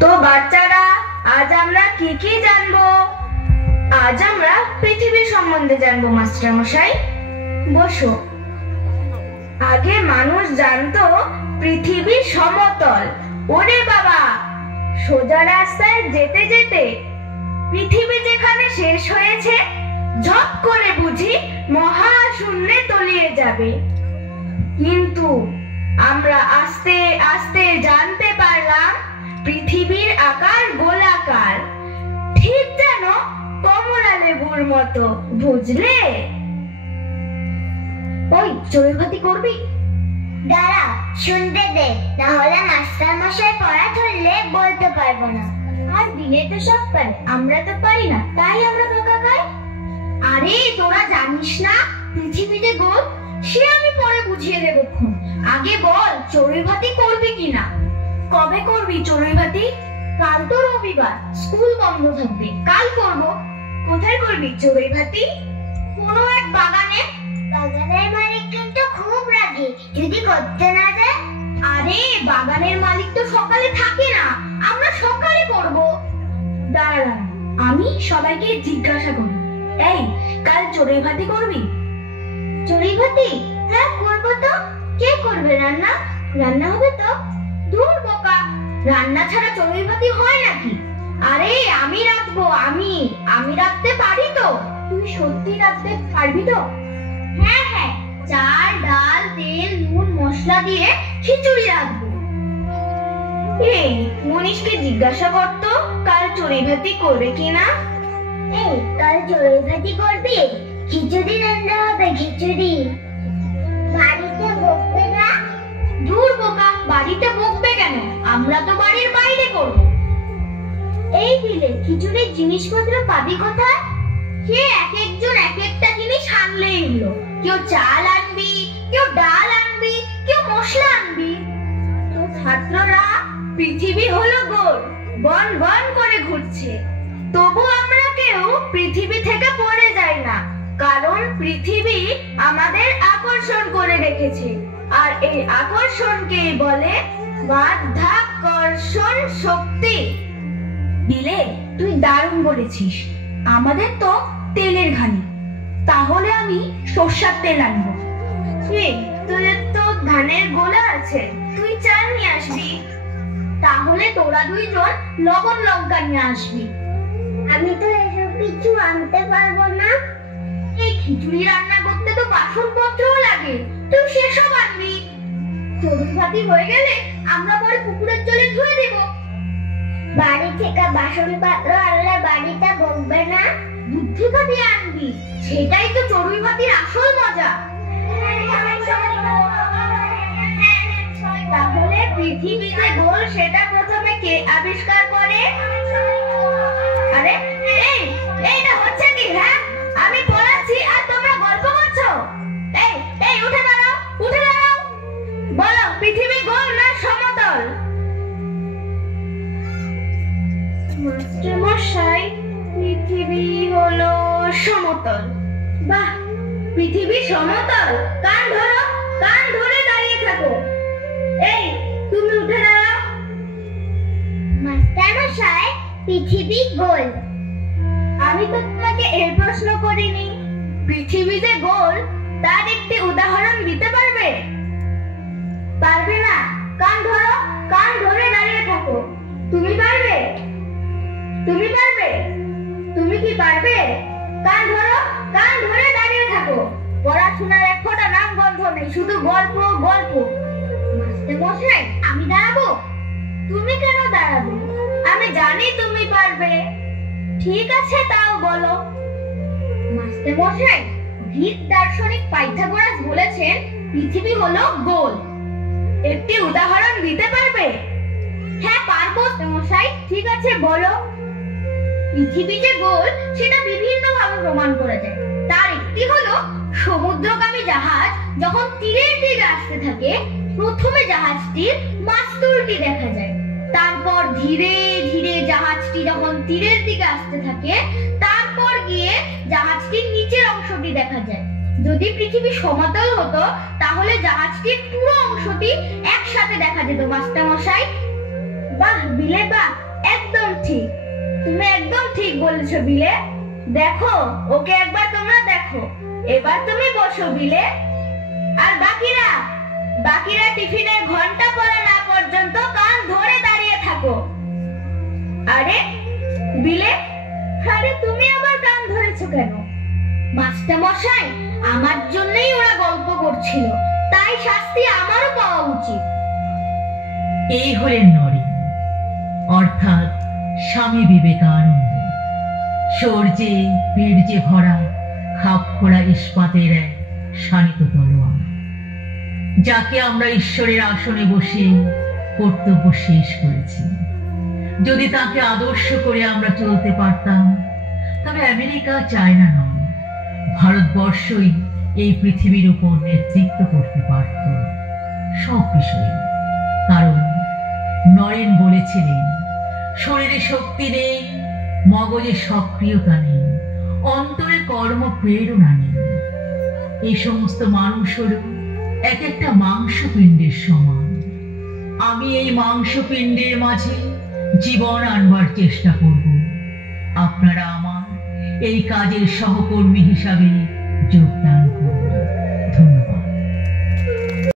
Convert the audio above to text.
তো বাচ্চারা, আজ আমরা কি কি জানবো? আজ আমরা পৃথিবীর সম্বন্ধে জানবো মাস্টার মশাই। বসো। আগে মানুষ জানতো পৃথিবী সমতল। ওরে বাবা, সোজা রাস্তায় যেতে যেতে পৃথিবী যেখানে শেষ হয়েছে, ঝপ করে বুঝি মহাশূন্যে তলিয়ে যাবে। কিন্তু আমরা আস্তে আস্তে জানতে পারলাম পৃথিবীর আকার গোলাকার, ঠিক যেন কমলা লেবুর মতো। বুঝলে? ওই চড়ুইভাতি করবি? দাঁড়া, শুনতে দে, না হলে মাস্টার মশাই পড়া ধরলে বলতে পারবো না। আর দিলে তো সব পারে, আমরা তো পারি না, তাই আমরা ধোকা খাই। আরে তোরা জানিস না পৃথিবীতে গোল? সে আমি পরে বুঝিয়ে দেবো। আগে বল, চড়ুইভাতি করবি কিনা? কবে করবি চড়ুইভাতি? কাল তো রবিবার, স্কুল বন্ধ থাকবে, কাল করব। কোথায় করবি চড়ুইভাতি? কোনো এক বাগানে। বাগানের মালিক কিন্তু খুব রাগী, যদি করতে না দেয়। আরে বাগানের মালিক তো সকালে থাকে না, আমরা সকালে করব। দাঁড়া, আমি সবাইকে জিজ্ঞাসা করি। এই, কাল চড়ুইভাতি করবি? চড়ুইভাতি? হ্যাঁ করবো তো। কে করবে রান্না? রান্না হবে তো। দূর বোকা, রান্না ছাড়া চড়ুইভাতি হয় নাকি? আরে আমি রাঁধবো, আমি রাঁধতে পারি তো। তুই সত্যি রাঁধতে পারবি তো? হ্যাঁ হ্যাঁ, চাল ডাল তেল নুন মশলা দিয়ে খিচুড়ি রাঁধবো। এই মনীষকে জিজ্ঞাসা করতো কাল চড়ুইভাতি করবে কিনা। এই, কাল চড়ুইভাতি করবি? খিচুড়ি রান্না হবে, খিচুড়ি। বাড়িতে বকবে না? দূর বোকা, বাড়িতে বকবে কেন? আমরা তো বাড়ির বাইরে করব। এই দিলে খিচুড়ির জিনিসপত্র পাবি কোথায়? সে এক একজন এক একটা জিনিস আনলে এলো। কেউ চাল আনবি, কেউ ডাল আনবি, কেউ মশলা আনবি। তো ছাত্ররা, পৃথিবী হলো গোল, বন বন করে ঘুরছে। তবু আমরা কেউ পৃথিবী থেকে পড়ে যাই না, কারণ পৃথিবী আমাদের আকর্ষণ করে রেখেছে। আর এই আকর্ষণকেই বলে মাধ্যাকর্ষণ শক্তি। বিলে, তুই দারুণ বলেছিস। আমাদের তো তেলের ঘানি, তাহলে আমি সরষের তেল আনবো। ঠিক, তোদের তো ধানের গোলা আছে, তুই চাল নিয়ে আসবি। তাহলে তোরা দুইজন লবণ লঙ্কা নিয়ে আসবি। আমি তো এসব কিছু আনতে পারবো না। এই খিচুড়ি রান্না করতে তো বাসনপত্রও লাগে, তুই সেসব আনবি। চড়ুইভাতি হয়ে গেলে আমরা পরে পুকুরের জলে ধুয়ে দেব। বাড়ি থেকে বাসনপত্র আনলে বাড়িতে বকবে না? বুদ্ধি খাটিয়ে আনবি, সেটাই তো চড়ুইভাতির আসল মজা। তাহলে পৃথিবী যে গোল সেটা প্রথমে কে আবিষ্কার করে? আরে এই, এইটা হচ্ছে কি? হ্যাঁ, আমি পড়াচ্ছি আর তোমরা গল্প করছো। এই এই, উঠে দাঁড়াও, উঠে দাঁড়াও। বলো, পৃথিবী গোল না সমতল? মাস্টার মশাই, পৃথিবী হলো সমতল। বাহ, পৃথিবী সমতল? কান ধরো, কান ধরে দাঁড়িয়ে থাকো। এই, তুমি উঠে দাঁড়াও। মাস্টার মশাই, পৃথিবী গোল। আমি তো তোমাকে এই প্রশ্ন করিনি। পৃথিবী যে গোল তার একটি উদাহরণ দিতে পারবে? পারবে না? কান ধরো, কান ধরে দাঁড়িয়ে থাকো। তুমি পারবে? তুমি পারবে? তুমি কি পারবে? কান ধরো, কান ধরে দাঁড়িয়ে থাকো। পড়াশোনার এক ফোঁটা নাম গন্ধ নেই, শুধু গল্প গল্প। মাস্টার মশাই, আমি দাঁড়াবো? তুমি কেন দাঁড়াবে? আমি জানি তুমি পারবে। ঠিক আছে, তাও বলো। মাস্টার মশাই, গ্রিক দার্শনিক পাইথাগোরাস বলেছেন পৃথিবী হলো গোল। একটি উদাহরণ দিতে পারবে? হ্যাঁ পারবো মশাই। ঠিক আছে, বলো। পৃথিবী যে গোল সেটা বিভিন্ন ভাবে প্রমাণ করা যায়। তার একটি হলো সমুদ্রগামী জাহাজ যখন তীরের দিকে আসতে থাকে, প্রথমে জাহাজটির মাস্তুলটি দেখা যায়। তারপর ধীরে ধীরে জাহাজটি যখন তীরের দিকে আসতে থাকে, তারপর গিয়ে জাহাজটির নিচের অংশটি দেখা যায়। যদি পৃথিবী সমতল হতো তাহলে জাহাজটির পুরো অংশটি একসাথে দেখা যেত মাস্টার মশাই। বাহ বিলে বাহ, ঠিক, তুমি একদম ঠিক বলেছো বিলে। দেখো, ওকে একবার তোমরা দেখো। এবার তুমি বসো বিলে। আর বাকিরা বাকিরা টিফিনের ঘন্টা পড়া না পর্যন্ত কান ধরে দাঁড়িয়ে থাকো। আরে বিলে, আরে তুমি আবার কান ধরেছো কেন? মাস্টার মশাই, আমার জন্যই ওরা গল্প করছিল, তাই শাস্তি আমারও পাওয়া উচিত। এই হলেন নরেন, অর্থাৎ স্বামী বিবেকানন্দ। শৌর্যে বীর্যে ভরা খাপ খোলা ইস্পাতের এক শানিত তলোয়ার, যাকে আমরা ঈশ্বরের আসনে বসে কর্তব্য শেষ করেছি। যদি তাকে আদর্শ করে আমরা চলতে পারতাম, তবে আমেরিকা, চায়না নয়, ভারতবর্ষই এই পৃথিবীর উপর নেতৃত্ব করতে পারত সব বিষয়ে। কারণ নরেন বলেছিলেন, শরীরে শক্তি নেই, মগজে সক্রিয়তা নেই, অন্তরে কর্ম প্রেরণা নেই। এই সমস্ত মানুষ হলো এক একটা মাংসপিণ্ডের সমান। আমি এই মাংসপিণ্ডের মাঝে জীবন আনবার চেষ্টা করব। আপনারা আমার এই কাজের সহকর্মী হিসাবে যোগদান করুন। ধন্যবাদ।